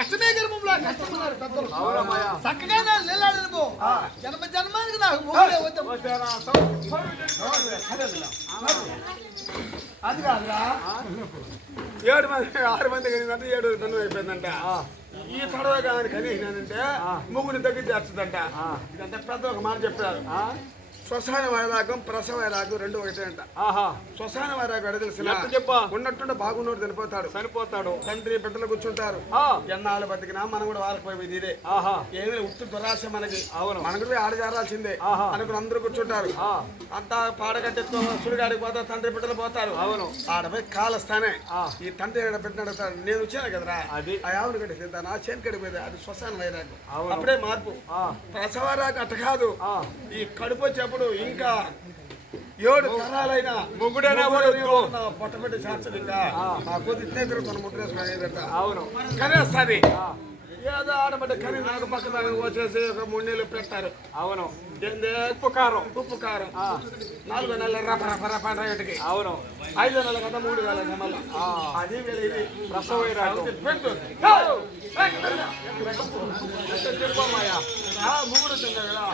అష్టమే గర్భంలో కష్టమన్నారు పెద్దలు. చక్కగా నాకు నిలాడను జన్మ జన్మానికి నాకు మొగుడే అది కాదురా 7 మంది 6 మంది కలిగిందంటే 7 పెన్ను అయిపోయిందంట. ఈ తడవ కానీ కనీసానంటే ముగ్గుని దగ్గర చేస్తుందంట. ఇదంతా పెద్ద ఒక మాట చెప్పారు. శ్మశాన వైరాగం ప్రసవ వైరాగం 2 ఒకటే అంట. శ్మశాన వైరాగం అడ తెలిసిన ఉన్నట్టుండే బాగున్నోడు చనిపోతాడు. తండ్రి బిడ్డలు కూర్చుంటారు. ఎన్నాళ్ళు బతికినా మనం కూడా వాళ్ళకి పోయి ఇదే ఏదైనా ఉత్తు దురాశ మనకి. మనం కూడా ఆడజారాల్సిందే అనుకుని అందరూ కూర్చుంటారు. అంతా పాడగట్టెత్తుకో సుడిగాడికి పోతారు. తండ్రి బిడ్డలు పోతారు. ఆడపై కాలస్తానే ఈ తండ్రి బిడ్డ అడుగుతాడు. నేను వచ్చాను కదరా ఆ ఆవును కట్టి నా చేను కడిపోయింది. అది శ్మశాన వైరాగం. అప్పుడే మార్పు. ప్రసవ వైరాగం అట్ట కాదు. ఈ కడుపు వచ్చేప్పుడు ఇంకా 7 తరాలైన మొగుడైనా పొట్టబెట్టి చేస్తుంది. ఇంకా మా కొద్ది ఇద్దరు తన ముట్టేసుకునేదంట. అవును కనేస్తుంది. ఏదో ఆడబడ్డ కనీ నాకు పక్కన వచ్చేసి ఒక 3 నెలలు పెట్టారు. అవును ఉప్పు కారం 4 నెలల రపరపరపటికి. అవును 5 నెలల కదా 3 వేల మళ్ళీ అది ఇది ప్రసవ పెట్టు ముగ్గురు తిందా కదా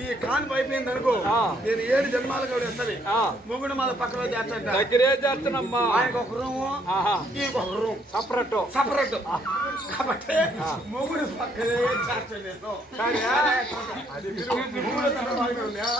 ఈ కాన్పు అయిపోయింది అనుకో నేను 7 జన్మాలు కూడా వస్తుంది. మొగుడు మన పక్కన చేస్తాడు. దగ్గరే చేస్తానమ్మా. ఆయనకు ఒక రూము ఇంకొక రూమ్ సపరేట్ కాబట్టి మొగుడు పక్కనే చేస్తాను నేను. కానీ అది మొగుడు తన బాగా ఉందా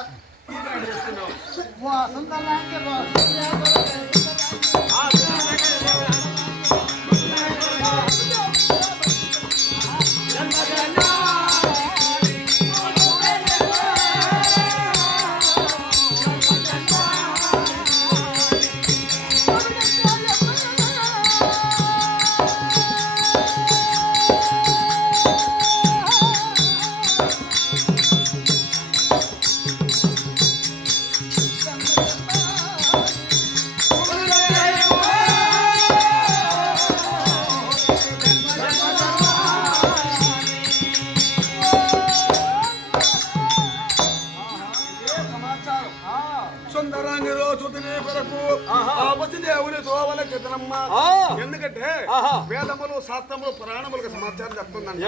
ఎందుకంటే వేదములు శాస్త్రములు పురాణములకు సమాచారం చెప్తుందండి.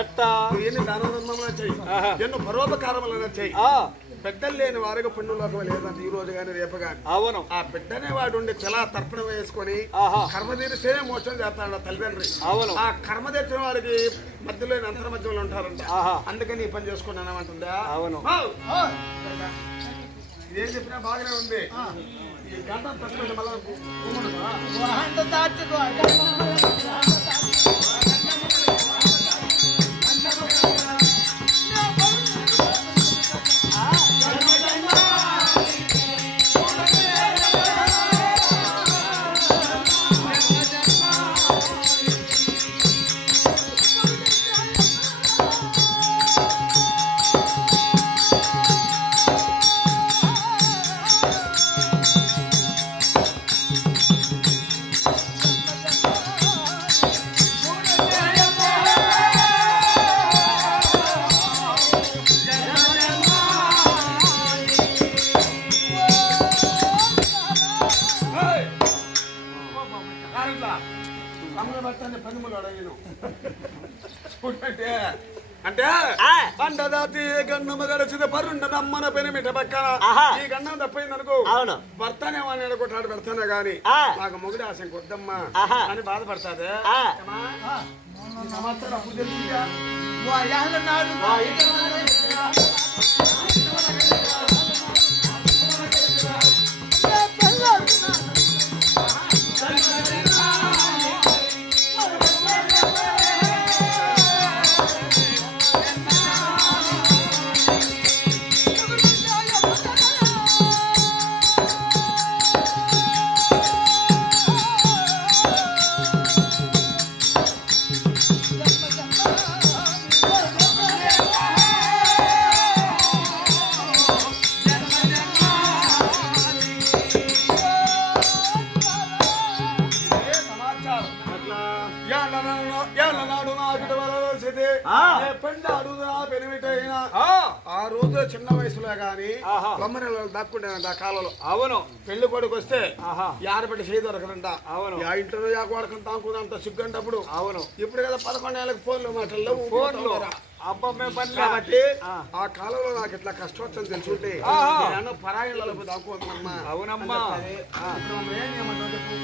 ఎన్ని దానధర్మములు చెయ్యి, ఎన్నో పరోపకారములైనా చెయ్యి. బిడ్డలు లేని వారికి పుణ్యలోకం లేదంటే ఈ రోజు గాని రేపు గాని. అవును ఆ బిడ్డనే వాడు ఉండి చాలా తర్పణ వేసుకొని కర్మ తీరిస్తే మోసం చేస్తాడు తల్లిదండ్రి. అవును ఆ కర్మ తెచ్చిన వారికి మధ్యలో అంతర మధ్యలో ఉంటారంట. అందుకని ఈ పని చేసుకున్నాను అంటుందా. అవును ఇదేం చెప్పినా బాగానే ఉంది. ఈ గంట తక్కువ భర్తని పనిములు అడగను చూడంటే అంటే పండదాతి గన్నమ్మ గడిచిన పరుండ నమ్మన పెనిమిట పక్కన ఈ గన్నం తప్పైంది అనుకో భర్తనే వాడిని అనుకుంటాడు పెడతానే గాని నాకు మొగుడు ఆశ కొద్దమ్మా అని బాధపడతాదే సమాచారం అప్పుడు తెలిసిందా ఆ రోజు చిన్న వయసులో గాని బొమ్మరిలో దాక్కుంటానంట ఆ కాలంలో. అవును, పెళ్లి కొడుకు వస్తే యారబెట్టి చేయి దొరకదంట. అవును, ఆ ఇంట్లో యా కొడుకుని తాకుందంత సిగ్గంటప్పుడు. అవును, ఇప్పుడు కదా 11 ఏళ్ళకి ఫోన్లు మాటల్లో ఫోన్లు కాబట్టి ఆ కాలంలో నాకు ఇట్లా కష్టం వచ్చని తెలుసుంటే నేను పరాయిళ్ళకు దాక్కోదమ్మా. అవునమ్మా, ఏం చేయమంటావు చెప్పు.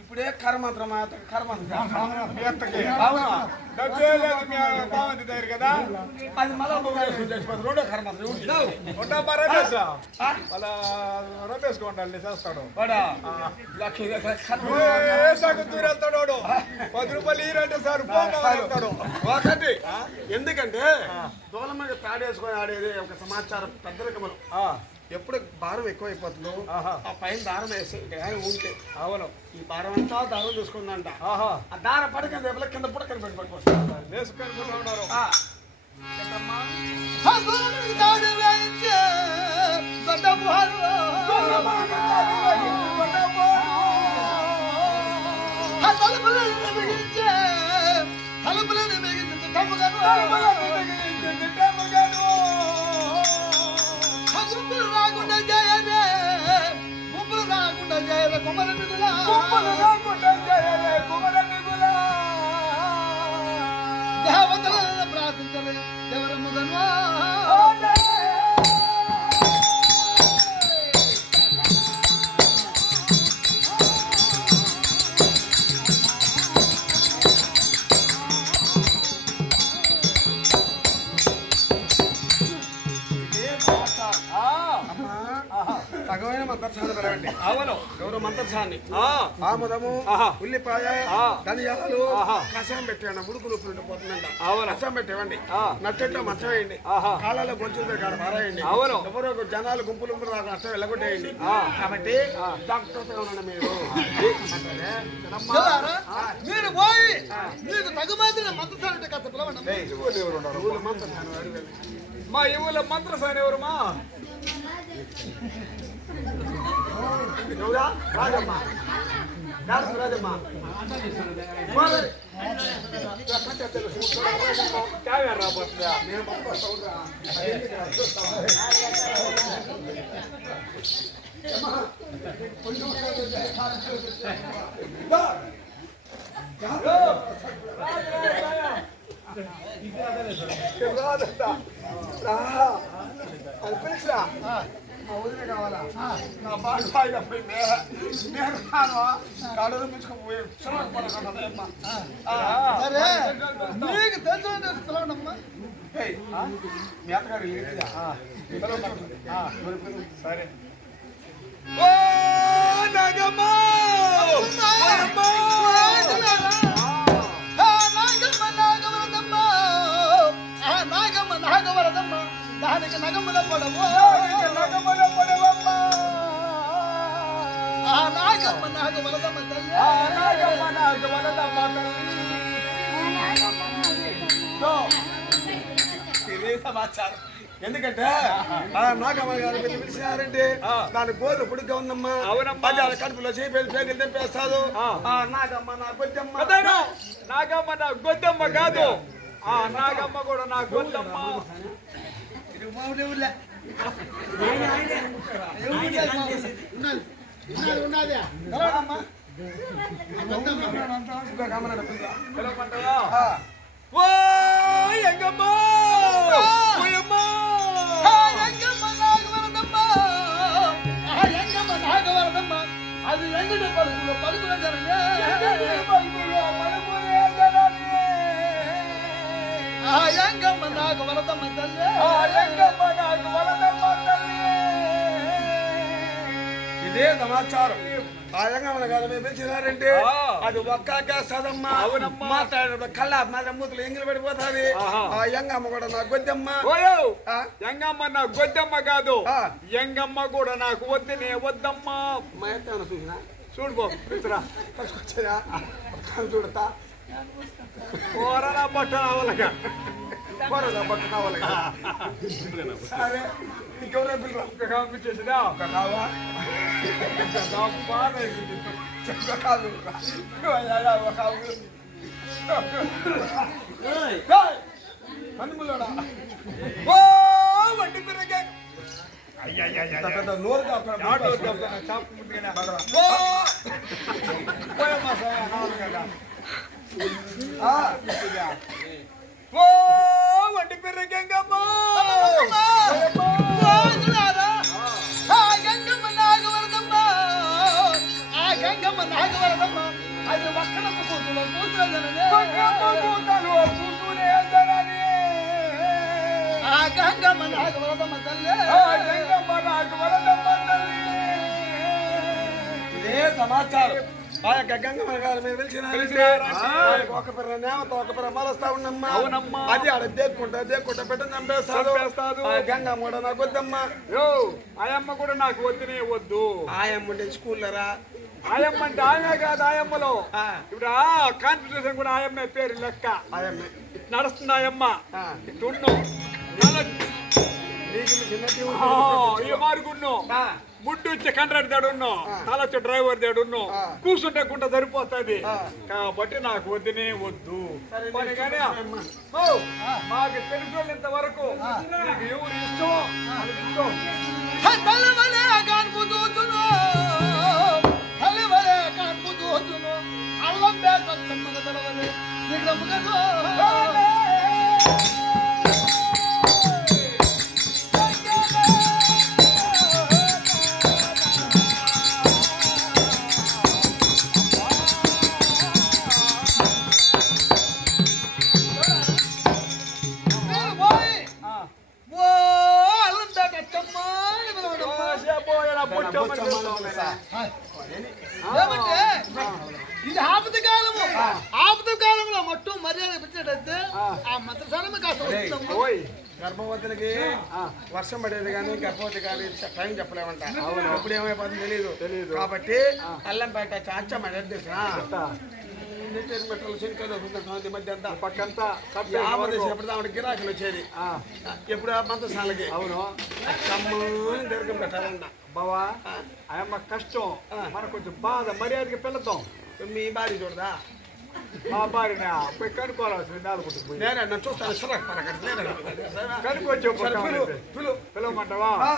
ఇప్పుడే కర్మంత్రం కదా అది మళ్ళీ రెండో కర్మంత్రం రమేసుకోండి చేస్తాడు 10 రూపాయలు ఈరంటే సార్ ఒకటి. ఎందుకంటే దోల మీద తాడేసుకొని ఆడేది ఒక సమాచారం పెద్ద రకములు. ఎప్పుడు భారం ఎక్కువైపోతుందో ఆ పైన దారం వేసి ఉంటే అవును ఈ భారం అంతా దారం చూసుకుందంట. ఆ దార పడక కింద పుడకని పెట్టి పట్టుకొస్తారు వేసుకొని దేవతలను ప్రార్థించలే దేవరముగను తగమైన మంత్రసాన్ని పిలవండి. అవును, ఎవరు మంత్రసాన్ని ఆముదము ఉల్లిపాయ ధనియాలు కషాయం పెట్టండి. ముడుకు నొప్పి ఉండిపోతుందంట. అవును, కషాయం పెట్టేవండి. నచ్చట్లో మంచం వేయండి. కాళ్ళలో గొంతులు కాడ మారాయండి. అవును, ఎవరో జనాలు గుంపులు నష్టం వెళ్ళగొట్టేయండి. కాబట్టి డాక్టర్తో ఉండండి మీరు. మీరు పోయి మీకు తగుమాదిన మంత్రసాని కాస్త పిలవండి. మా ఊళ్ళో మంత్రసాని ఎవరుమా? రాజమ్మ రాజమ్మ మా వదిలే కావాలా నా బాగా బాగా పోయింది నేను రాను కాళ్ళు పిలుచుకుపోయి పడకూడదమ్మా సరే నీకు తెలుసు పిలవడమ్మా మీ అత్తగారు సరే ఓ నాగమ్మా నాగవరదమ్మ దానికి నగముల పొడవు నగముల పొడవమ్మా నాగమ్మ నాగవరదమ్మ తల్లి నాగమ్మ నాగవరదమ్మ తల్లి సమాచారం ఎందుకంటే నాగమ్మ గారు పిలిచినారంటే దాని గోలు పొడిగా ఉందమ్మా అవునమ్మా కడుపులో చేపేలు పేగులు తెంపేస్తాడు నాగమ్మ నా గొద్దమ్మ నాగమ్మ నా గొద్దమ్మ కాదు నాగమ్మ కూడా నా గొద్దమ్మ ఓ ఎంగమ్మ అది ఎంగిన పలుకులో పలుకుల జరనే ఎంగమ్మ నాకు వరదమ్మ తల్లి ఎంగమ్మ నాకు వరదమ్మ తల్లి ఇదే సమాచారం ఆ యంగమ్మ గారు మేము పిలిచినారంటే అది ఒక్క సదమ్మ మాట్లాడే కళ్ళ మన మూతులు ఎంగిలి పడిపోతుంది ఆ యంగమ్మ కూడా నా గొద్దమ్మ యంగమ్మ నా గొద్దమ్మ కాదు యంగమ్మ కూడా నాకు వద్దునే వద్దమ్మ మా ఎంత చూసినా చూడుకో పిలుచురా తీసుకొచ్చేదా చూడతా పోరా బట్ట రావాలగా పోరా బట్ట రావాలగా సరే ఇంకెవరో పిల్లలు పంపించేసినా ఒక కావా కాదు అందులోడా ఓ వంటి పిల్లగా పెద్ద నోరు ఓ వంటి పిర్రగంగమ్మ గంగమ్మ నాగవరదమ్మ అది వక్కడమ్మ కూతురు కూతురు గంగమ్మ నాగవరదమ్మ తల్లి గంగమ్మ నాగవరదమ్మ తల్లి ఇదే సమాచారం ఆ యొక్క గంగమ్మ గారు మీరు ఒక పిల్ల నేమతో ఒక పిల్ల మరస్తా ఉన్నమ్మా అవునమ్మా అది ఆడ దేక్కుంటా బిడ్డ చంపేస్తాడు గంగమ్మ కూడా నాకు వద్దమ్మా ఆయమ్మ కూడా నాకు వద్దునే వద్దు ఆయమ్మ ఉండే స్కూల్లో రా ఆయమ్మ అంటే ఆమె కాదు ఆయమ్మలో ఇప్పుడు కాన్స్టిట్యూషన్ కూడా ఆయమ్మ పేరు లెక్క ఆయమ్మ నడుస్తుంది ఆయమ్మ ఇట్టున్ను ఈ మార్గున్ను ముడ్డు వచ్చే కంట్రాక్ట్ దాడున్నో తల వచ్చే డ్రైవర్ దాడున్నో కూర్చుంటే గుంట సరిపోతుంది కాబట్టి నాకు వద్దునే వద్దు మరి కానీ మాకు తెలుసు ఇంతవరకు నీకు ఎవరు ఇష్టం అల్లం బ్యాగ్ ఇది ఆపద కాలంలో మొత్తం మర్యాద పెట్టినట్టయితే ఆ మంత్రసానమే కాస్త గర్భవతులకి వర్షం పడేది కానీ గర్భవతి కానీ టైం చెప్పలేమంట ఎప్పుడు ఏమైపోతుంది తెలియదు కాబట్టి అల్లంపేట చాచమ్మ మెట్రలు శనికలు మధ్య అంతా పక్కంతా ఎప్పుడు గిరాకులు వచ్చేది ఎప్పుడు ఆ మంత్రసాలకి అవును కమ్మని దీర్ఘం పెట్టాలంట బావా ఆయమ్మ కష్టం మనకు కొంచెం బాధ మర్యాదకి పెళ్ళతాం మీ భార్య చూడదా మా భార్యని పోయి కనుక్కోవాల్సింది నాలుగు పోయి నేనే నన్ను చూస్తాను సరే కనుక్కొచ్చి పిలు పిలవమంటావా ఆ.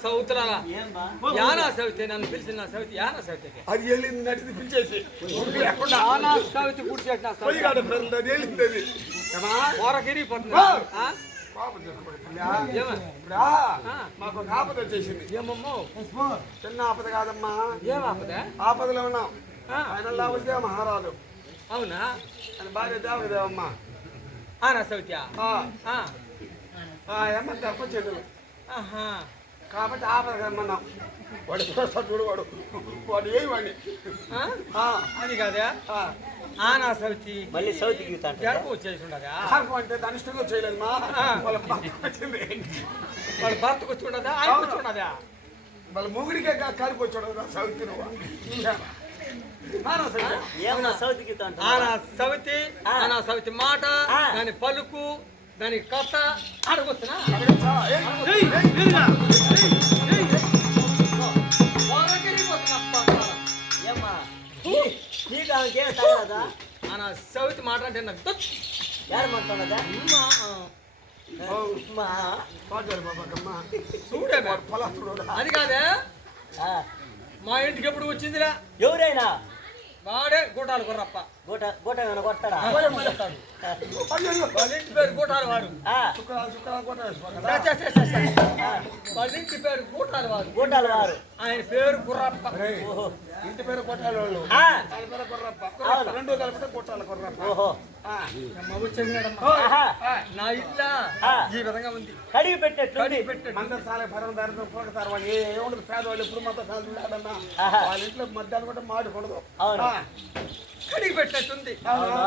సౌతులాలా యానా సవితి నన్ను పిలిచిన సవితి యానా సవితికి అది వెళ్ళింది నడిచి పిలిచేసి ఎక్కడ యానా సవితి పూర్తి చేసిన పోయి కాదు ఫ్రెండ్ అది వెళ్ళింది అది ఏమా? ఓరకిరిగిపోతుంది పాపం చేసుకోబడుతుందా? ఏమా ఇప్పుడా మాకు ఒక ఆపద వచ్చేసింది ఏమమ్మో చిన్న ఆపద కాదమ్మా ఏం ఆపదా ఆపదలో ఉన్నాం ఆయన లాభదే మహారాజు అవునా ఆయన భార్య దేవదేవమ్మ ఆనా సవిత్యా ఏమన్నా తప్పచేదు ఆహా కాబట్టి ఆపద రమ్మన్నాం వాడు చూడు వాడు ఏ వాడిని అది కాదా ఆనా సవితి మళ్ళీ సౌత్ గీత జరుపు వచ్చేసి ఉండదా అంటే దాని ఇష్టంగా చేయలేదు మా వాళ్ళ భర్తకు వచ్చింది వాడు భర్తకు వచ్చి ఉండదా ఆయన వచ్చి ఉండదా వాళ్ళ మొగుడికే కాలికి వచ్చాడు సౌతి ఏమన్నా సౌత్ గీత అంట ఆనా సవితి మాట దాని పలుకు దాని కథ అడగొచ్చునా ఏమ్మా నీకు ఆమెకే తగలదా ఆనా సవితి మాట అంటే నాకు దొత్ యారు మాట్లాడదా చూడే అది కాదే మా ఇంటికి ఎప్పుడు వచ్చిందిరా ఎవరైనా వాడే గూటాలు కొర్రప్ప గోట గోట ఏమైనా కొట్టాడా వాళ్ళ ఇంటి పేరు గూటాలు వాడు వాళ్ళ ఇంటి పేరు గూటాలు వాడు గోటాల వారు ఆయన పేరు గుర్రప్ప ఓహో ఇంటి పేరు కొట్టాలి వాళ్ళు ఆ, ఆయన పేరు కొర్రప్ప రెండో కలిపితే కొట్టాలి కొర్రప్ప ఓహో వచ్చేసినాడమ్మా ఆహా నా ఇట్లా ఈ విధంగా ఉంది కడిగి పెట్టేట్లుంది పెట్టండి మందరు చాలా పరం దారితో పోతారు వాళ్ళు ఏముండదు పేదవాళ్ళు ఎప్పుడు మాత్రం కాదు ఉండాలన్నా ఆహా. వాళ్ళ ఇంట్లో మధ్యాహ్నం కూడా మాడకూడదు అవును కడిగి పెట్టినట్టుంది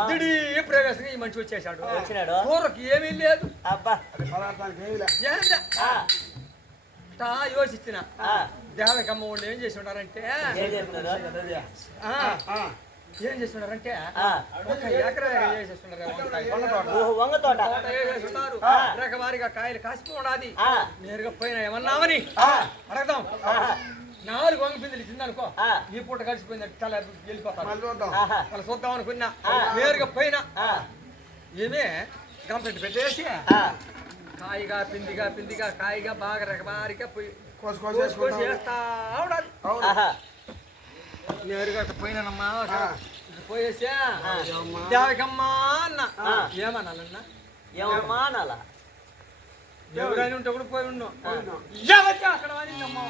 దిడి ప్రవేశంగా ఈ మనిషి వచ్చేసాడు వచ్చినాడు కూరకి ఏమీ లేదు అబ్బా అది పదార్థానికి ఏమి లే. ఏందా ఆ, టా యోచించిన ఆ, దేవకమ్మ వాళ్ళు ఏం చేసి ఉన్నారంటే ఏం చెప్తున్నారు ఏం చేసి ఉన్నారంటే ఆ, ఒక ఎకరా చేసేస్తున్నారు వంకాయ. ఓహో వంగ తోట తోట వేసేస్తున్నారు రకవారిగా కాయలు కాసిపోవడాది ఆ, నేరుగా పోయినా ఏమన్నామని ఆ, అడగదాం ఆహా, 4 వంగ పిందెలు తిందనుకో ఆ. ఈ పూట కలిసిపోయింది తల వెళ్ళిపోతారు మళ్ళీ చూద్దాం ఆహా, వాళ్ళు చూద్దాం అనుకున్నా నేరుగా పోయినా ఆ, ఏమే గంపెట్టి పెట్టేసి ఆ, కాయగా పిందిగా కాయగా బాగా రకవారిగా పోయి కోసి కోసి వేస్తా ఉండాలి ఆహా, నేరుగా పోయినానమ్మా పోయేసా దేవకమ్మా అన్న ఏమన్నాలన్నా ఏమమ్మా అనాలా ఎవరైనా ఉంటే కూడా పోయి ఉన్నాం అక్కడ వాడిందమ్మా.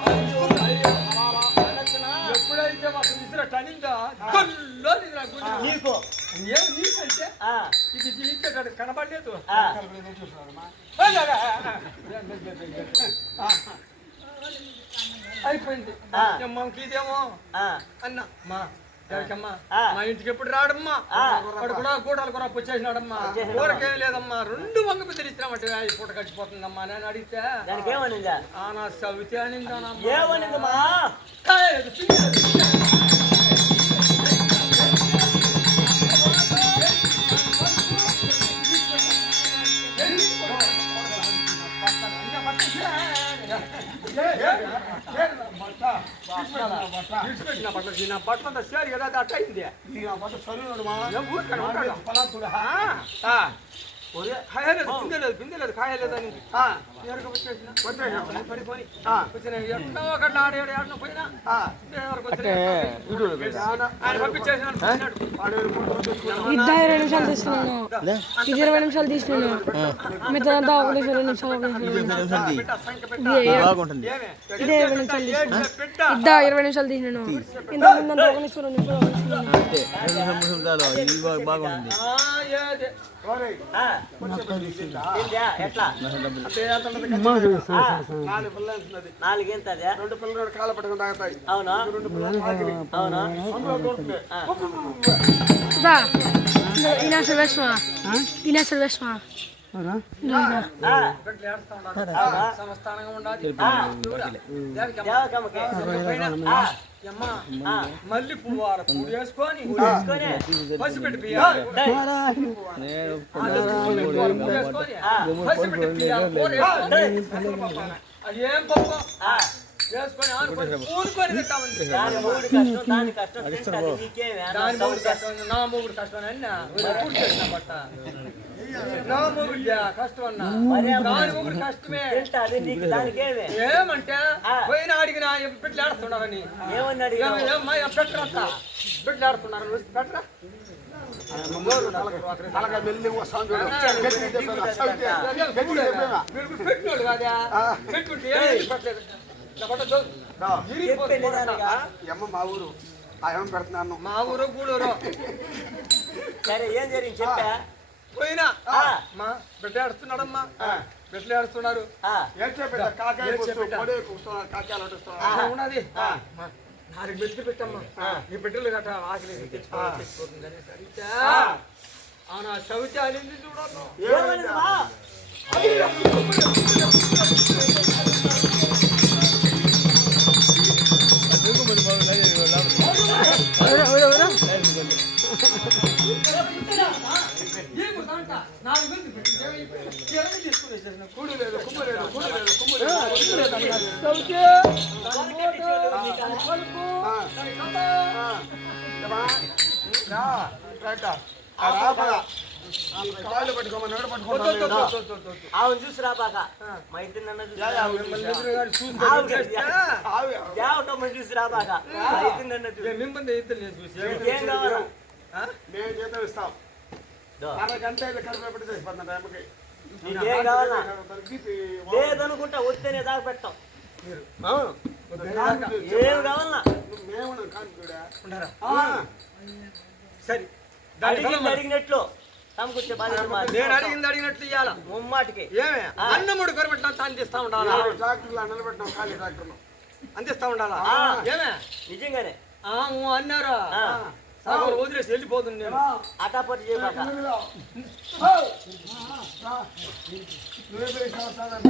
ఎప్పుడైతే మాకు నిద్ర టనిందో గొల్లో నిద్ర గుండె. నీకు ఏం నీకంటే ఆ, ఇది జీవించేటాడు కనబడలేదు ఆ, అయిపోయింది అమ్మకి ఇదేమో ఆ, అన్న మా దేవకమ్మ ఆ. మా ఇంటికి ఎప్పుడు రాడమ్మా ఆ. వాడు కూడా కూడాలు కూడా వచ్చేసినాడమ్మా కూరకేం లేదమ్మా 2 వంగ పిద్దలు ఇస్తామంటే ఈ పూట గడిచిపోతుందమ్మా నేను అడిగితే దానికి ఏమనిందా నా సవితి అనిందానమ్మా ఏమనిందమ్మా కాయలేదు, పిండలేదు. నా బట్టలు అంతా సేరు కదా అది అట్ట అయింది ఏం ఊరికనే ఉంటాడు. పిందెలేదు కాయలేదు అని నేరుగా వచ్చేసిన పడిపోయి వచ్చిన ఎట్లా ఒకటి ఆడేడు పోయినా నేరుగా వచ్చిన ఆయన పంపించేసినాడు ఇద్దా 20 నిమిషాలు తీస్తున్నాను ఇది 20 నిమిషాలు తీస్తున్నాను మిగతా 1 నిమిషం 2 నిమిషాలు 1 నిమిషం ఇదే 20 నిమిషాలు తీస్తున్నాను ఇద్దా 20 నిమిషాలు తీసినాను ఇంత ముందు 1 నిమిషం 2 నిమిషాలు బాగుంటుంది ఎట్లా 4 ఎంత 2 పిల్లలు కాళ్ళ పట్టుకుని తాగుతాయి అవునా 2 పిల్లలు అవునా అందులో దొరుకుతాయి. దా ఈయన వేస్మా ఈయన వేస్మా ఆ, సమస్థానంగా ఉండాలి దేవకమ్మకి. ఆ, ఆ, మళ్ళీ పువ్వార పూడు వేసుకొని తీసుకొని, పసిపెట్టి పియ్యాలి. డై. పసిపెట్టి పియ్యాలి. కూర వేసుకొని అది ఏం పప్పు ఆ, వేసుకొని ఆనుకొని ఊరుకొని తింటామంటే దాని మూడు కష్టం, దాని కష్టం తింటది నీకేమి? దాని అన్న మూడు సౌఖ్యం. కష్టం నా మూడు కష్టం అన్నా పూర్తి చేసిన బట్ట నా మూడు కష్టం అన్నా దాని మూడు కష్టమే తింటది నీకు దానికేమి? ఏమంటే పోయిన అడిగిన బిడ్డలు ఆడుతున్నారని ఏమని అడిగావు? పెట్టరంతా బిడ్డలు ఆడుతున్నారు పెట్టరా అలాగే మెల్లి వస్తాను చూడు. గట్టిగా చెప్పాను. సౌఖ్యం. గట్టిగా చెప్పాను. పెట్టినోడు కాదా పెట్టుకుంటే ఏం పెట్టలేదు చెప్పండి దానిగా. ఈ అమ్మ మా ఊరు ఆ ఏమో పెడుతున్నాను. మా ఊరు గూడూరు సరే ఏం జరిగింది చెప్పా? పోయినా ఆ, మా బిడ్డ ఆడుతున్నాడమ్మా బిడ్డలు ఆడుతున్నారు ఆ, ఏం చెప్పాడు? కాకాయ ఏం కూర్చో, చెప్పాడు? పొడి కూర్చోవాలి, కాకాయలు అడుస్తున్నారు. ఉన్నది నాలుగు బిడ్డలు పెట్టమ్మా ఈ బిడ్డలు గట్ట ఆకలి తెచ్చిపోతుంది అనేసి అడిగితే ఆ నా శౌచాలయం చూడను ఏమని మా? కూడు లేదు, కుమ్ము లేదు, కూడు లేదు, కుమ్ము లేదు. కాళ్ళు పట్టుకోమని ఎవడు పట్టుకుంటాను? ఆవును చూసి రాబాక మా ఇద్దరు నన్ను చూసి దేవటమ్మని చూసి రాబాక మా ఇద్దరు నన్ను చూసి మిమ్మల్ని ఇద్దరు నేను చూసి ఏం కావాలా? మేము జీతం ఇస్తాం. దో. అరగంట కడుపు పెట్టి చేసిపోతున్నా టైంకి. నీకేం కావాలా? లేదనుకుంటా వస్తేనే దాకా పెట్టాం. అవును ఏం కావాలన్నా మేము కాదు కూడా. సరే అడిగినట్లు సమకూర్చే బాధ్యత మాది. నేను అడిగినట్లు ఇవ్వాల ముమ్మాటికి ఏమే అన్నముడు కొరబెట్టినంత అందిస్తా ఉండాలా ట్రాక్టర్లు నిలబెట్టాం, ఖాళీ ట్రాక్టర్లు. అందిస్తా ఉండాలా ఏమే నిజంగానే అన్నారా సాగర్ వదిలేసి వెళ్ళిపోతుంది నేను అటాపటి చేయబాక. నువ్వే పోయి వస్తాదన్న.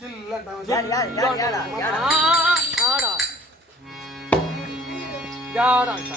జిల్లంటాం. ఆడా యాడంట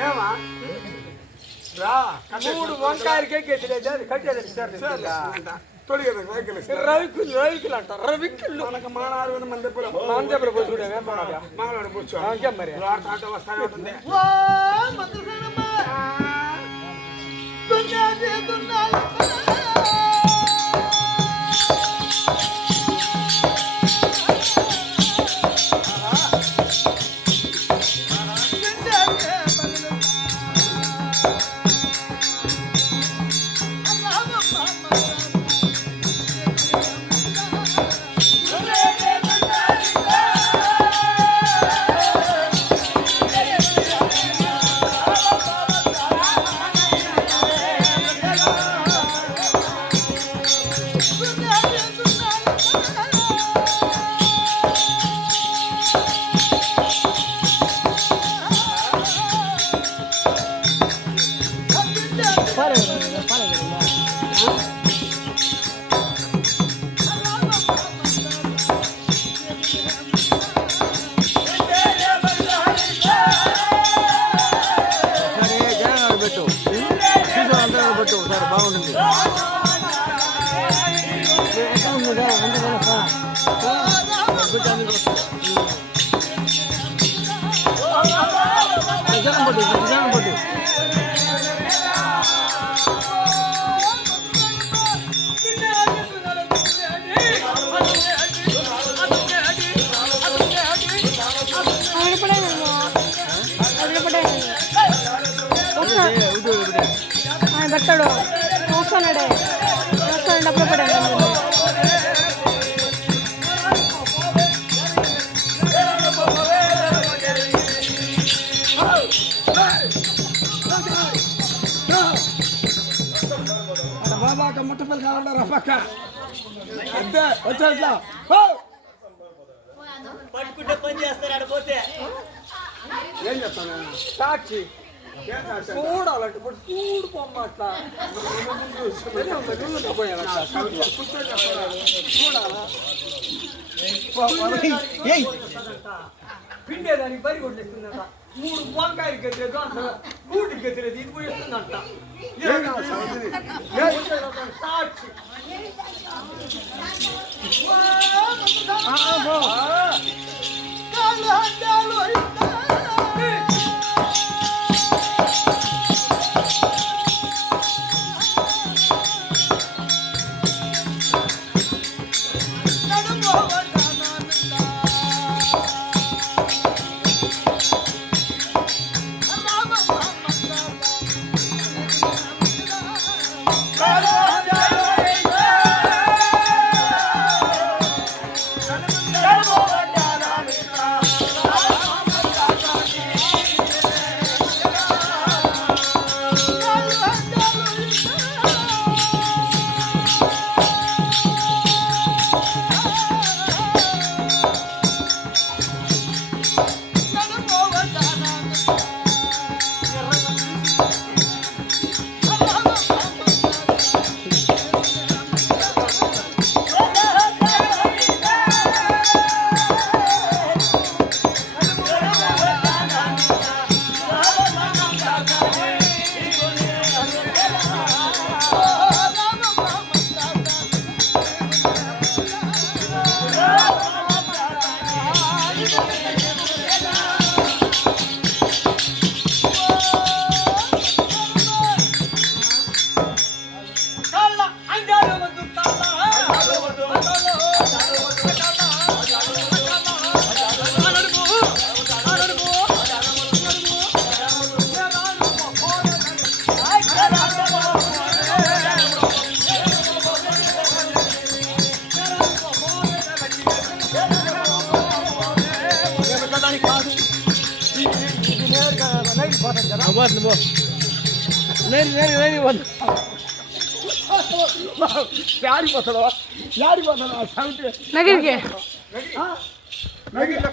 ఏమా రా మూడు వంకాయలకే గెట్టలేదు కట్టేది అంట. తొడిగేది సైకిల్ రవికిల్లు అంట రవికిల్లు మనకు మానారు మన దగ్గర నాన్న చెప్పలు పోసుకుంటే మంగళవాడు కూర్చో ఇంకేం మరి ఆట వస్తానే ఉంటుంది ఓ మంత్రసానమ్మ దున్నాది దున్నాలి పెడతాడు వస్తాడే అప్పుడు పడాడు బాబాక ముట్టపల్లి కావాలరా పక్క అంతే వచ్చేట్లా పట్టుకుంటే పని చేస్తారు ఆడ పోతే ఏం చెప్తాను సాక్షి చూడాలంటే ఇప్పుడు చూడు పొమ్మట్లా పిండేదానికి బరి కొట్టేస్తుందంట 3 వంకాయలు గెచ్చలేదు అంత కూటికి గెచ్చలేదు ఇది పోయిస్తుందంట సాక్షి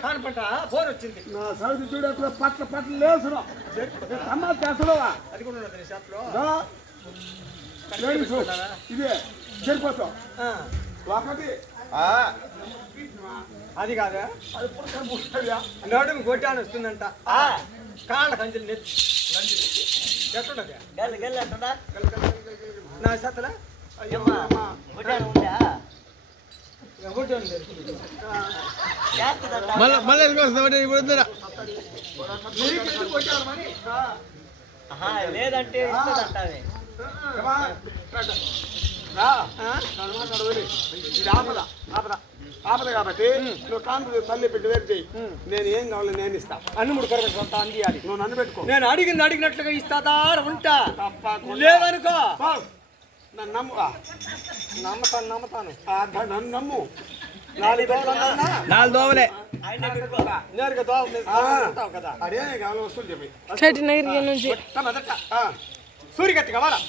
కానపంట ఫోన్ వచ్చింది నా సౌది చూడు అట్లా పట్ల పట్ల లేసును అమ్మ చేస్తున్నావా అది కూడా ఉన్నది షాప్లో ఇదే సరిపోతావు ఒకటి అది కాదా అది పుస్తకం పుస్తకం నడుము కొట్టాను వస్తుందంట కాళ్ళ కంచెలు నెత్తి ఎట్లుండదు గల్లు గల్లు అంటుందా నా చేతలా ఏమ్మా కొట్టాను ఉందా చేస్తుందంట. ఆహా, లేదంటే ఇస్తుందంట అది. ఇది ఆపద కాబట్టి నువ్వు కాంతి తల్లి పెట్టి వేరు చెయ్యి. నేను ఏం కావాలో నేను ఇస్తా. అన్ని ముడు కరెక్ట్ కొంత అందియాలి. నువ్వు నన్ను పెట్టుకో. నేను అడిగినట్లుగా ఇస్తాదా ఉంటా. తప్పకుండా. లేదనుకో నన్ను నమ్ము. నమ్మతాను. నన్ను నమ్ము. 4 దోవలన్నా 4 దోవలే. ఆయన్నే పెట్టుకో. నేరుగా దోవ ఉంటావు కదా. అదే కావాలో వస్తువులు చెప్పి చెట్టు నగిరి నుంచి సూరికత్తి కావాలా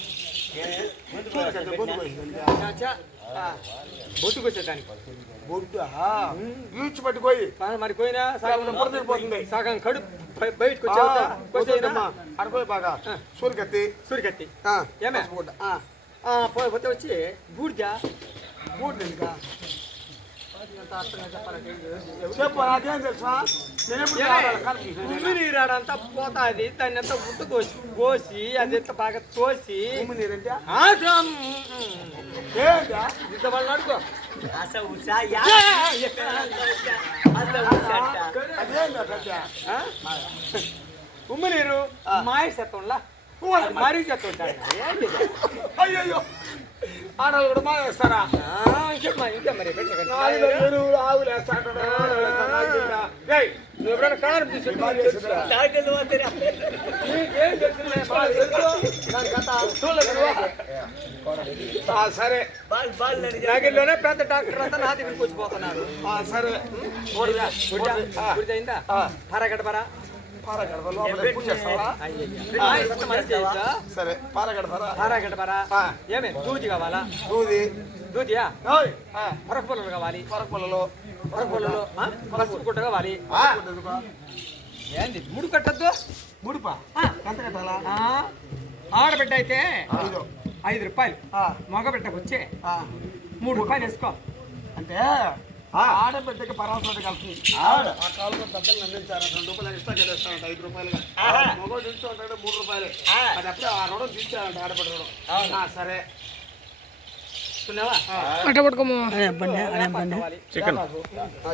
బొట్టుకు వచ్చేదానికి బొడ్డు ఈడ్చి పట్టుకోయి మరి పోయినా సగం పొరదిరిపోతుంది. సగం కడుపు బయటకు వచ్చేదమ్మా. అడుకోయి బాగా సూరికత్తి సూరికత్తి ఆ, ఏమే బొడ్డు. పోతే వచ్చి బూడిద బొడ్డు ఇంకా చెప్పాలంటే చెప్పు నాకేం తెలుసా నేను ఎప్పుడు కావాలి? కనిపించలేదు. ఉమ్మి నీరాడంతా పోతాది. దాన్ని అంతా ఉట్టు కోసి అది ఎంత బాగా తోసి ఉమ్మి నీరంటే ఇంత వాళ్ళు అడుకో అస ఉషా యా. అస ఉషా అంట. అదేంటే ఉమ్మి నీరు మాయ శత్వంలా మరీ చెత్తం అయ్యో ఆడలు కూడా బాగా వేస్తారా? ఇంకా మరి నాలుగు ఎరువులు ఆవులు వేస్తాడు. నువ్వు ఎప్పుడైనా కారం తీసుకుని డాక్టర్లు పోతారా? నీకేం తెలుసులే, బాగా తెలుసు. దాని కథ చూడలేదు నువ్వు. సరే బాల్ నగిరిలోనే పెద్ద డాక్టర్ అంతా నా దగ్గరికి వచ్చిపోతున్నారు. సరే గురిజైందా పారగడపరా సరే పారగడతారా? పారగడపరా ఏమే దూది కావాలా? దూది దూదియా పరకపుల్లలు కావాలి. పరకులలో పరకపుల్లలో పసుపు గుట్ట కావాలి. ఏంది ముడు కట్టద్దు ముడిపా ఎంత కట్టాలా? ఆడబిడ్డ అయితే 5 రూపాయలు, మగబిడ్డకు వచ్చే 3 రూపాయలు వేసుకో. అంటే ఆడబిడ్డకి పరామర్శ కలిసి ఆ కాలంలో పెద్దలు అందించారు. 2 రూపాయలు ఎక్స్ట్రా కట్టేస్తారంట. 5 రూపాయలు మగోడు ఇస్తూ ఉంటాడు 3 రూపాయలు. అది అప్పుడే ఆ రుణం తీర్చారంట ఆడబిడ్డ రుణం. సరే అట్ట పట్టుకోమో చికెన్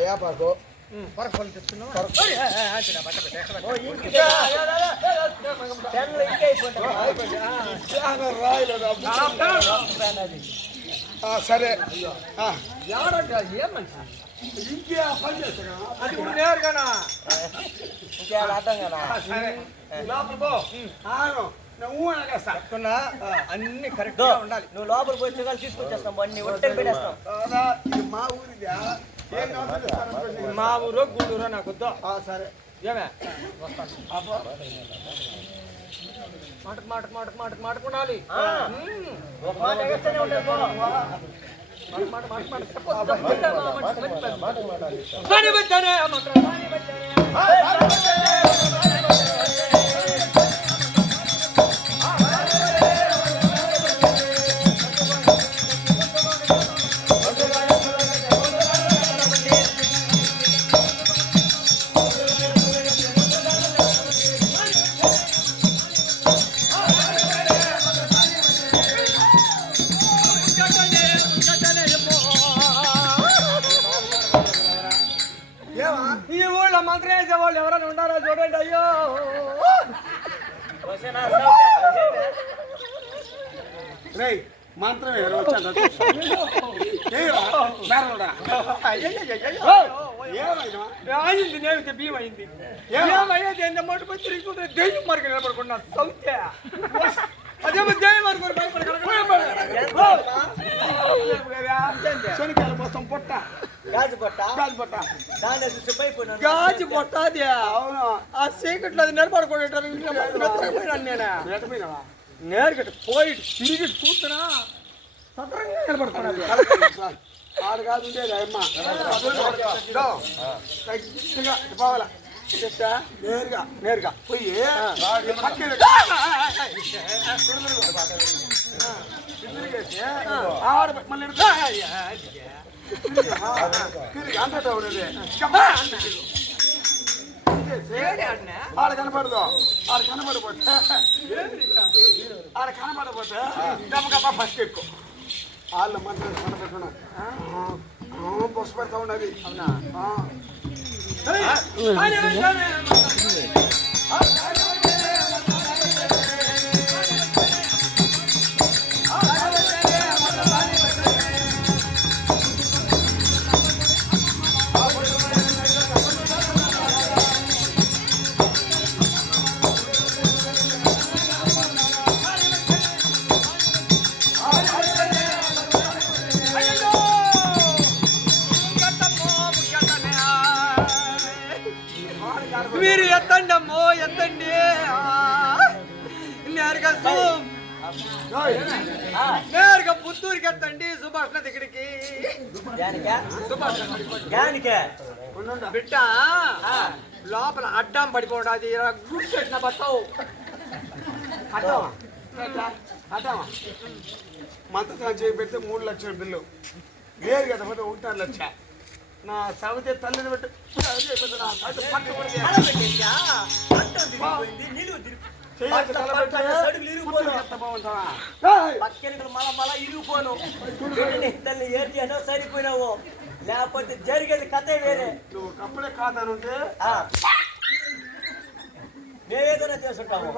యాపాకు పరకపుల్లు తెచ్చుకున్నావు. సరే ఏం మనిషి ఇంకే పని చేస్తా అది కూడా నేరుగానా అర్థం కదా. సరే లోపల పో. నువ్వు అనగేస్తా అన్ని కరెక్ట్ గా ఉండాలి. నువ్వు లోపల పోయి చికెన్ తీసుకొచ్చేస్తాం. అన్ని ఒట్టలు పెట్టేస్తాం. ఇది మా ఊరిదా? ఏం కావాలి? మా ఊరు గూడూరు నాకు వద్దు. సరే ఏమే మాటకుండాలి. ఒక మాట ఎగస్తూనే ఉండదు పో. ఈ ఊళ్ళో మంత్రం వేసే వాళ్ళు ఎవరైనా ఉన్నారా చూడండి. అయ్యో రేయ్ మంత్రం అయింది. నేమితే బియ్యం అయింది. ఏమయ్యేది ఎంత మొట్టు పోయి తిరుగుతుంటే దెయ్యం మరక నిలబడుకున్నా సౌతే అదేమో దెయ్యం మరొకరు శనికాయల కోసం పొట్ట గాజు పట్ట గాజు పొట్ట దాని సిప్పైపోయినా గాజు పొట్టాది. అవును ఆ చీకట్లో అది నిలబడుకోవడం నేను నేరుగా పోయి తిరిగి చూస్తున్నా సదరంగా నిలబడుకున్నది. ఆడు కాదు ఉండేది అమ్మ పోవాలా నేరుగా నేరుగా పోయి మళ్ళీ అంతటా ఉండేది ఆడ కనపడదు. ఆడ కనపడపోతే గబ్బ ఫస్ట్ ఎక్కువ వాళ్ళ మంత్రం కనపెట్టడం బొస్ పెడతా ఉన్నది అవునా మీరు ఎత్తండి అమ్మో ఎత్తండి నేరుగా పుత్తూరుకి ఎత్తండి సుభాష్ దగ్గరికి బిడ్డ లోపల అడ్డం పడిపోవడాది గుడి పెట్టిన బతావు మంత్రం చేయి పెడితే 3 లక్షల బిల్లు వేరు కదా పోతే 1.5 లక్ష నా సవితే తల్లిని పెట్టి మళ్ళా ఇరిగిపోను ఏర్చానో సరిపోయినావు లేకపోతే జరిగేది కథే వేరే నువ్వు కప్పులే కాదనుంటే నేనేదైనా చేసుంటాము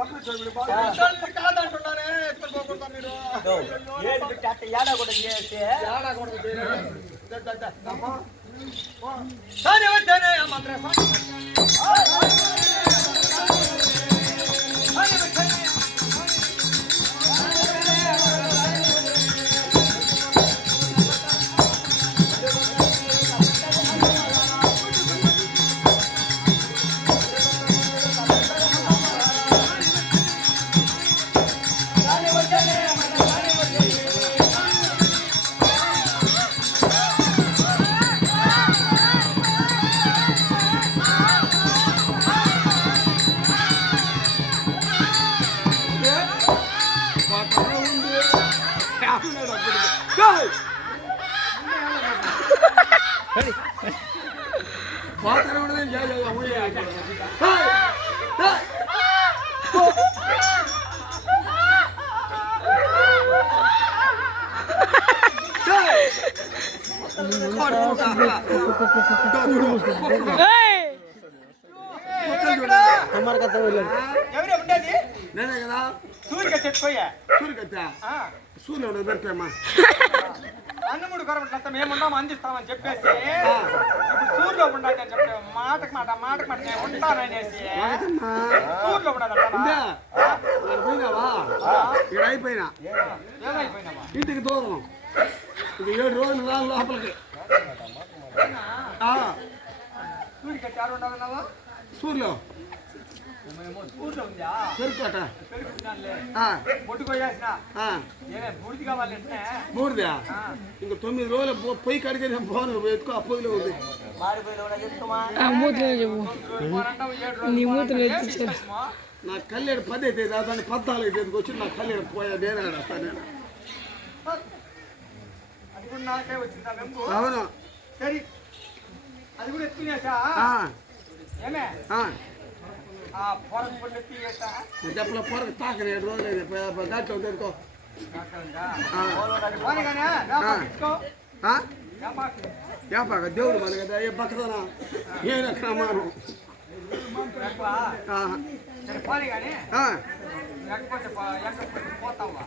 ఏడు బిట్టి అట్ట ఏడా కూడా చేస్తే ఎవరే ఉండేది నేనే కదా సూర్యుగా తెచ్చిపోయా సూర్యకత్తా సూర్యుడు పెట్టామా అన్నముడు గొరవట్లంతా మేమున్నాము అందిస్తామని చెప్పేసి ఇప్పుడు సూర్యులో ఉండాలి అని చెప్పి మాటకు మాట నేను ఉంటాననేసి సూర్యులో పోయినావా ఇక్కడ అయిపోయినా ఏమైపోయినావా ఇంటికి దూరం ఇది 7 రోజులు రాను లోపలికి సూర్యుకి ఎట్టారు ఉండాలన్నావా సూర్యులో సూర్యులో ఉందా పెరుకోట పెరుగుతున్నానులే ఆ, బొట్టు కొయ్యాసిన ఆ, ఏమే బూడిది కావాలంటే మూడుదా ఇంక 9 రోజులు పొయ్యి కడిగే పోను ఎత్తుకో ఆ పొయ్యిలో ఉంది మూతులు చెప్పు నీ మూతులు ఎత్తిచ్చారు నా కళ్ళేడు 10 అయితే దాని 14 అయితే వచ్చి నా కళ్ళేడు పోయా నేనే వస్తాను నేను అది కూడా నాకే వచ్చిందా వెంపు అవును సరే అది కూడా ఎత్తుకునేసా ఏమే ఆ పొరకు పొల్లు ఎత్తివేసా చెప్పల పొరకు తాకని 7 రోజులు అయితే దాంట్లో తెరుకో పోనీగానే వ్యాపారం ఇచ్చుకో యాపాక దేవుడు మన కదా ఏ బతకదనా నేను ఎక్కడ మాను సరే పోనీగానే లేకపోతే పోతావా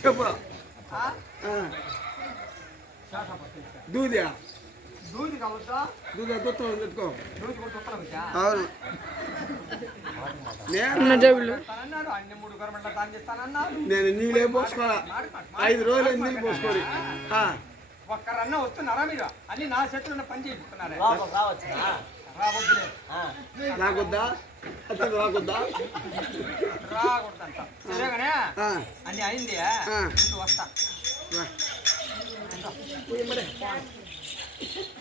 చెప్పు దూదియా దూది కావద్దా దూదా దుత్తం తెచ్చుకో దూది కూడా చుట్టం అవును నా జేబులో అన్నాడు అన్ని 3 గవర్నమెంట్ దాని చేస్తానన్నారు నేను నీళ్ళే పోసుకోవాలా 5 రోజులు నీళ్ళు పోసుకోవాలి ఒక్కరన్నా వస్తున్నారా మీరు అన్ని నా చేతుల్లో పని చేస్తున్నారా రావచ్చునా రావద్దులే రాకొద్దా అతను రాకొద్దా రాకూడదంట సరేగానే అన్ని అయింది ముందు వస్తా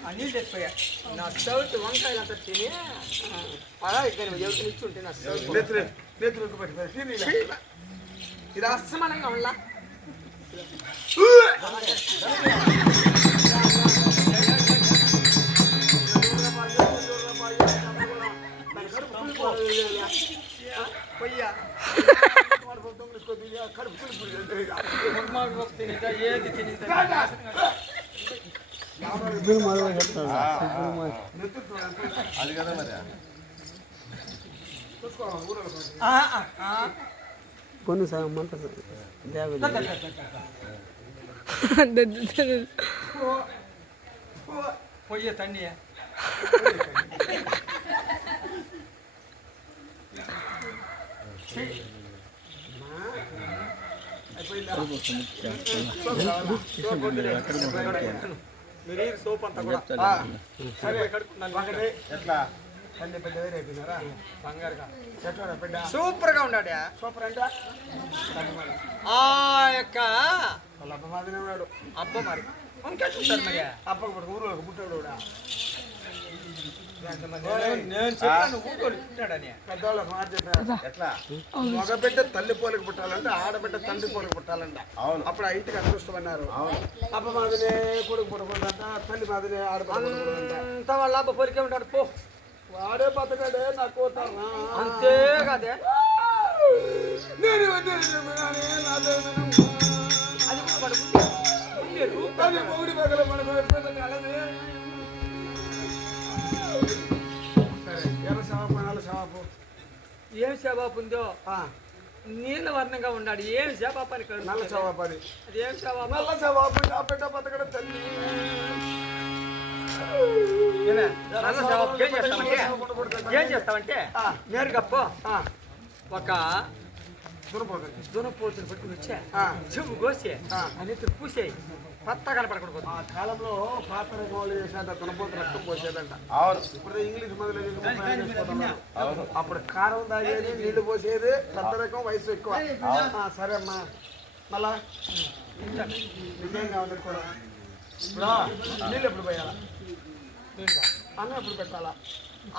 అన్నీ తెచ్చిపోయా నా చవితి వంకాయలు అంతా తిని అలా ఇక్కడ ఎవరికి ఇచ్చి ఉంటే నా ఇది అసమానంగా ఉందా పొయ్యా అది కదా మరి పోయే తండ్రి మీరు సోప్ అంతా కూడా ఎట్లా తల్లి బిడ్డ వేరే అయిపోయినారా బంగారుగా ఎట్లా బిడ్డ సూపర్ గా ఉన్నాడా సూపర్ అంటే ఆ యొక్క వాళ్ళ అబ్బ మాదిరి ఉన్నాడు అబ్బ మరి ఇంకెట్లుంటారు మరి అప్పకు పుట్టు ఊరు పుట్టాడు కూడా నేను చెప్పాను ఊరుకోడు పుట్టాడని పెద్దవాళ్ళకి మాట చెప్పారు ఎట్లా మగ బిడ్డ తల్లి పోలికి పుట్టాలంటే ఆడబిడ్డ తండ్రి పోలికి పుట్టాలంట అవును అప్పుడు ఆ ఇంటికి అదృష్టం అన్నారు అబ్బ మాదినే కొడుకు పుట్టకూడదంట తల్లి మాదినే ఆడబిడ్డ అంత వాళ్ళ అబ్బ పొలికే ఉంటాడు పో వాడే బతకడే నాకు పోతారా అంతే కదే నేను అది కూడా వాడు ఉండే రూపం. తల్లి మొగుడి పగల మన సరే ఎర్ర షాపు నల్ల షాపు ఏం శవాపు ఉందో నీళ్ళ వర్ణంగా ఉన్నాడు ఏం శవాపు అని నల్ల షాపు అది అది ఏం శవాపు నల్ల షాపు ఆ బిడ్డ బతకడ తల్లి నల్ల శవాపు ఏం చేస్తావంటే నేరుగా పో ఒక దునపోతుని పట్టుకుని వచ్చా చెవు కోసి అని పూసేయి కొత్త కనపడకూడదు ఆ కాలంలో పాత రకమాలు చేసేట దునపోతు రక్తం పోసేదంట అవును ఇప్పుడు ఇంగ్లీష్ మొదలు అప్పుడు కారం తాగేది నీళ్లు పోసేది పెద్ద రకం వయసు ఎక్కువ సరే అమ్మా మళ్ళా నిజం కావాలి కూడా ఇప్పుడు నీళ్ళు ఎప్పుడు పోయాలా అన్నం ఎప్పుడు పెట్టాలా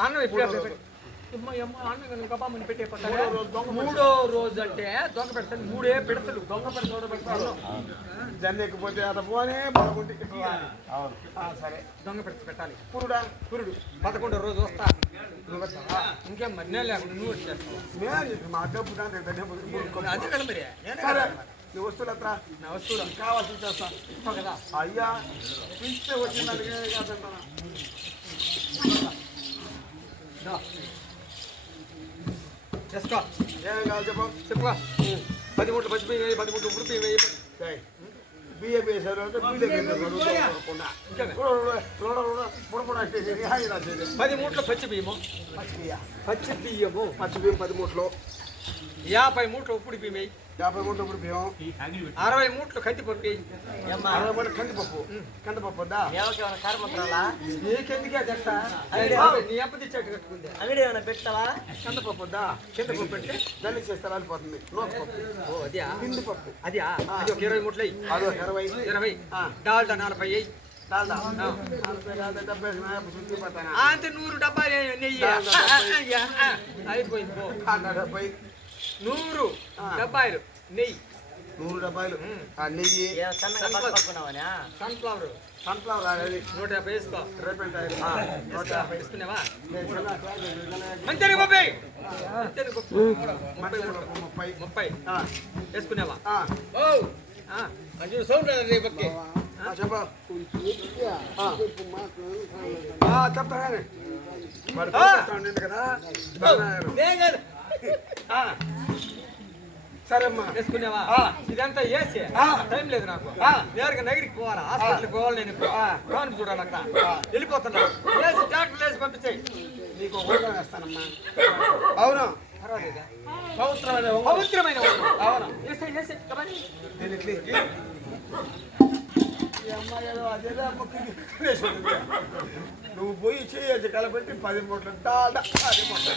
అన్నం ఎప్పుడు అన్నం పెట్టే మూడో రోజు అంటే దొంగ పెడతాను మూడే పెడతాడు దొంగ పెడతాడు జన్ని ఎక్కిపోతే అత పోనే బాగుంటే సరే దొంగ పెడితే పెట్టాలి పురుడా పురుడు 11వ రోజు వస్తా ఇంకేం మరి నేను లేకుండా నువ్వు వచ్చేస్తావు మా డబ్బు దాంట్లో అదే కదా మరి సరే నీ వస్తువులు ఎత్రా నా వస్తువులు కావాల్సి చేస్తా ఇస్తావు కదా అయ్యా పిలిస్తే వచ్చిందని చేసుకో ఏం కావాలి చెప్పు చెప్పుకో 10 మూటలు పచ్చిపోయి వేయి 10 మూటలు ఉడిపి వేయి బిఏ వేసారు అంటే బిఏ 10 మూటలు పచ్చి బియ్యము పచ్చి బియ్యము 10 మూటలు 50 మూటలు ఉప్పుడు బియ్యం వేయి 50 మూటలు ఇప్పుడు బియ్యం 60 మూటలు కందిపప్పు వేయి 60 మూటలు కందిపప్పు కందిపప్పు వద్దా ఏమైనా కారపత్రాలా నీకెందుకే చెప్తా నీ అప్ప తెచ్చాడు కట్టుకుంది అంగడి ఏమైనా పెట్టావా కందిపప్పు వద్దా కందిపప్పు పెడితే దాన్ని చేస్తే రాలిపోతుంది నోపప్పు ఓ అదే పిండిపప్పు అది ఒక 20 మూటలు వేయి అది 20 20 డాల్డా 40 వేయి డాల్డా 70 శుద్ధి అంతే 100 డబ్బాలు నెయ్యి అయిపోయింది పో 100 డబ్బాలు నెయ్యి 100 డబ్బాలు నెయ్యి సన్నగా పట్టుకున్నావా సన్ఫ్లవర్ సన్ఫ్లవర్ అది 150 వేసుకో రేపెంట్ ఆయిల్ 150 వేసుకున్నావా మంచి బాబాయ్ మంచి 30 వేసుకున్నావా ఓ మంచి సౌండ్ రేపక్కి చెప్పా చెప్తానే కదా సరే అమ్మా వేసుకున్నావా ఇదంతా వేసి టైం లేదు నాకు నేరుగా నగరికి పోవాలా హాస్పిటల్కి పోవాలి నేను ఫోన్ చూడాలి అక్కడ వెళ్ళిపోతున్నా వేసి డాక్టర్ వేసి పంపించాయి నీకు ఊళ్ళో వేస్తానమ్మా అవును పర్వాలేదా పవిత్రమైన పవిత్రమైన అవును వేసే దీనికి ఈ అమ్మాయి ఏదో అదేదో నువ్వు పోయి చేయొచ్చు కలబెట్టి 10 మూటలు డాల్డా 10 మూటలు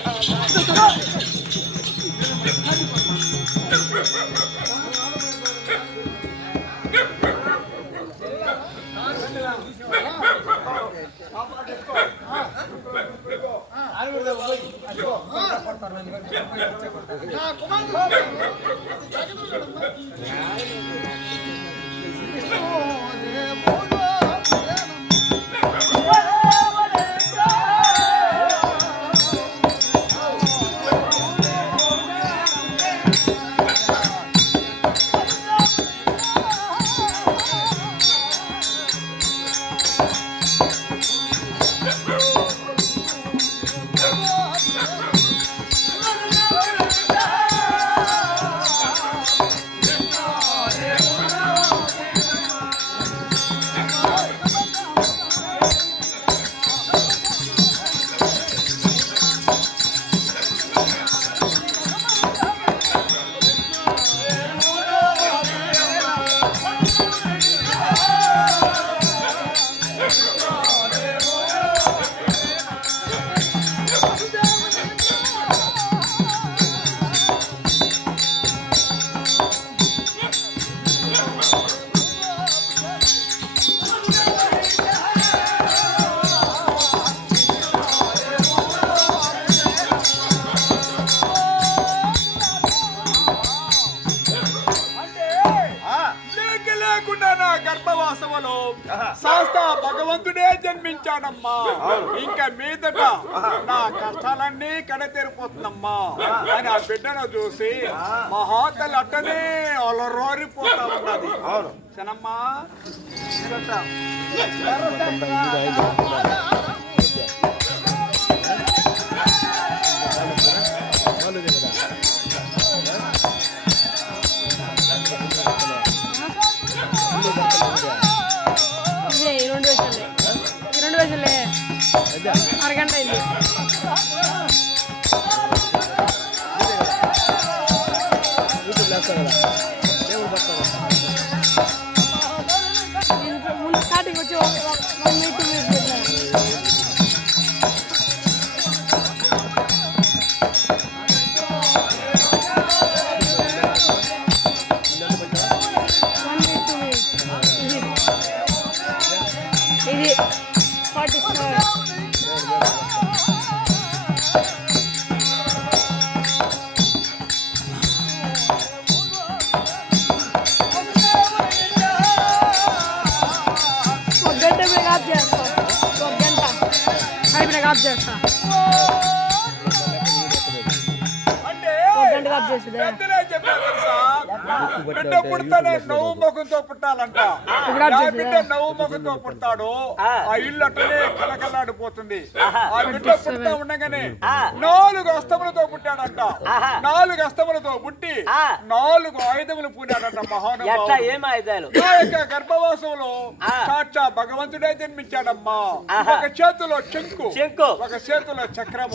జన్మించాడమ్మా. ఇంకా మీదట నా కష్టాలన్నీ కడతెరిపోతుందమ్మా అని ఆ బిడ్డను చూసి మహాతల్లి అట్టనే అలరోరిపోతా ఉన్నది. సనమ్మా ఈ రెండు వయసులే అరగంట అయింది. ముందు స్టార్టింగ్ వచ్చి 1 minute 2 minutes పెట్టినా. ఇది 47. ఒక గంట మీద ఆఫ్ చేస్తా. ఒక గంట అయిపోయినాక ఆఫ్ చేస్తా. అంటే ఒక గంటకు ఆఫ్ చేసేదే. పెద్దలే చెప్పారు తెలుసా, బిడ్డ పుడతానే నవ్వు ముఖంతో పుట్టాలంట. ఆ బిడ్డ నవ్వు ముఖంతో పుడతాడు, ఆ ఇల్లు అట్టనే కలకలాడిపోతుంది. ఆ బిడ్డ పుడతా ఉండగానే 4 అస్తములతో పుట్టాడంట. 4 అస్తములతో పుట్టి 4 ఆయుధములు పూనాడంట మహానుభావుడు. ఏం ఆయుధాలు? నా యొక్క గర్భవాసంలో సాక్షా భగవంతుడే జన్మించాడమ్మా. ఒక చేతిలో శంకు, ఒక చేతిలో చక్రము,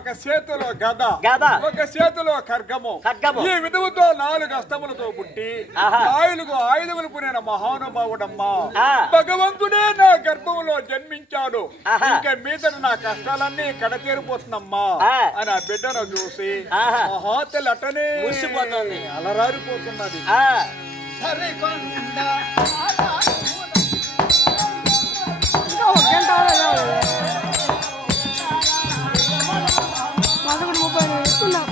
ఒక చేతిలో గద, ఒక చేతిలో ఖడ్గము. ఈ విధముతో 4 అస్తములతో పుట్టి 4 ఆయుధములు పునిన మహానుభావుడమ్మా. భగవంతుడే నా గర్భంలో జన్మించాడు, ఇంకా మీదట నా కష్టాలన్నీ కడతేరిపోతుందమ్మా అని ఆ బిడ్డను చూసి మహాతల్లి అట్టనే మురిసిపోతుంది, అలరారిపోతున్నది. ఇంకా ఒక గంట 11:30 ఎత్తున్నా.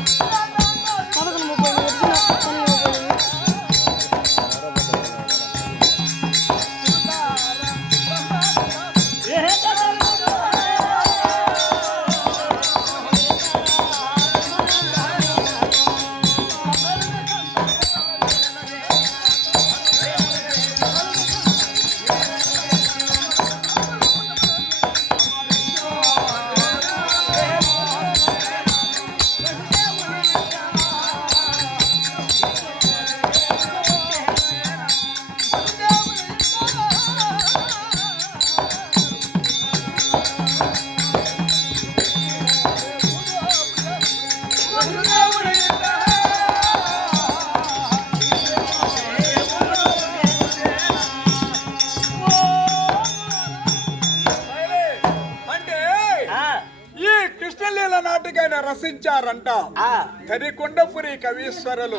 11:30 ఎత్తున్నా. 12:30. నాటికైనా రసించారంట కరికొండపురి కవీశ్వరులు.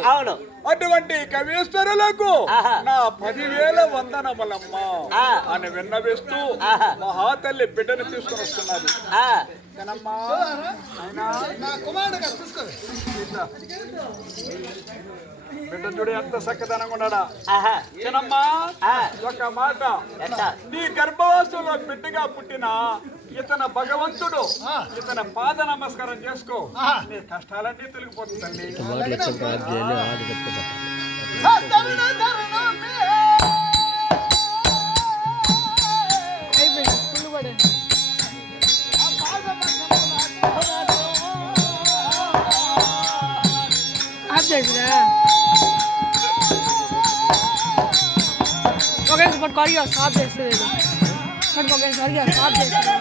అటువంటి కవీశ్వరులకు నా 10,000 వందనములమ్మా అని విన్నవిస్తూ మహాతల్లి బిడ్డను తీసుకుని వస్తున్నది. బిడ్డ చూడు ఎంత చక్కదనంగా ఉన్నాడా. చిన్నమ్మా ఒక మాట, నీ గర్భవాసంలో బిడ్డగా పుట్టిన ఇతను భగవంతుడు, ఇతను పాద నమస్కారం చేసుకో, నీ కష్టాలన్నీ తొలగిపోతుంది తల్లి. ఒకసారి సాఫ్ చేస్తుంది, ఒకసారి సాఫ్ చేస్తుంది.